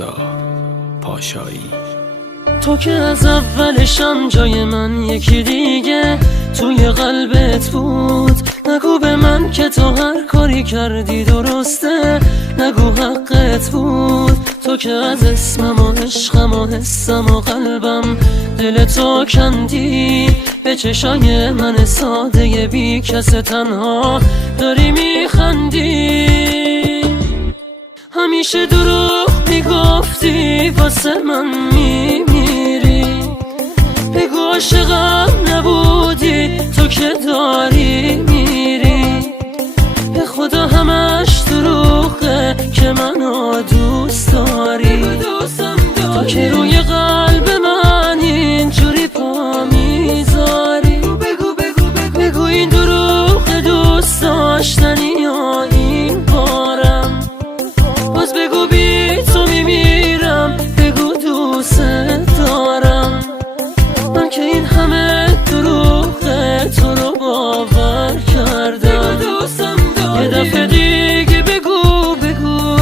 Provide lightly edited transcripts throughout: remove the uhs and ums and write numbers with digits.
رضا پاشایی. تو که از اولشم جای من یکی دیگه توی قلبت بود. نگو به من که تو هر کاری کردی درسته، نگو حقت بود. تو که از اسمم و عشقم و حسم و قلبم دل تو کندی. به چشای من ساده بی کس تنها داری میخندی. همیشه دروغ میگفتی واسه من میمیری. بگو عاشقم نبودی تو که داری میری. به خدا همش دروغه که منو دوست داری. تو که روی قلب من اینجوری پا میذاری. بگو این دروغ دوست داشتنی یا این بارم. باز بگو بی تو میمیرم. بگو دوست دارم. من که این همه دروغه تو رو باور کردم. یه دفعه دیگه بگو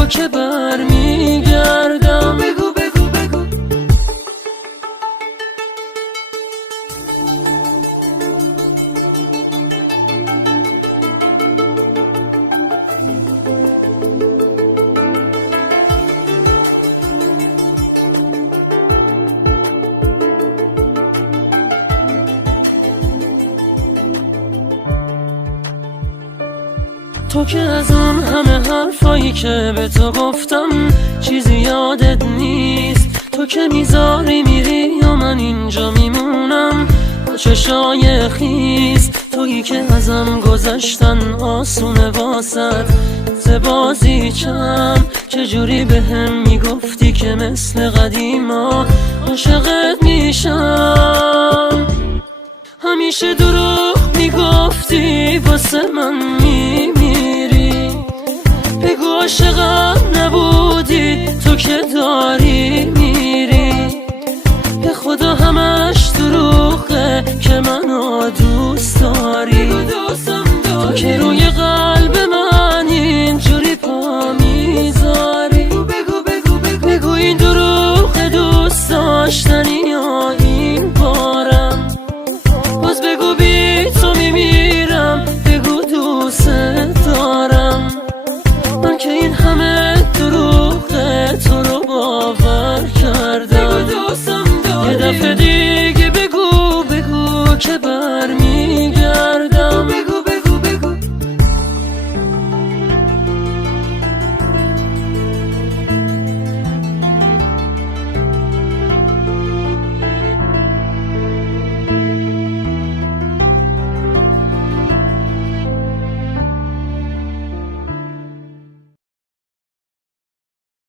که برمیگردم. تو که از اون همه حرفایی که به تو گفتم چیزی یادت نیست. تو که میذاری میری یا من اینجا میمونم با چشای خیس. تویی که ازم گذشتن آسونه واسد بازی چم. چجوری بهم میگفتی که مثل قدیما عاشقت میشم. همیشه دروغ میگفتی واسه من میمیری. بگو عاشقم نبودی تو که داری میری. به خدا همش دروغه که منو دوست داری. تو که روی قلب من اینجوری پا میذاری. بگو این دروغ دوست داشتنی یا این بارم. باز بگو بی تو میمیرم. بگو دوست دارم. من که این همه دروغه تو رو باور کردم. یه دفعه دیگه بگو که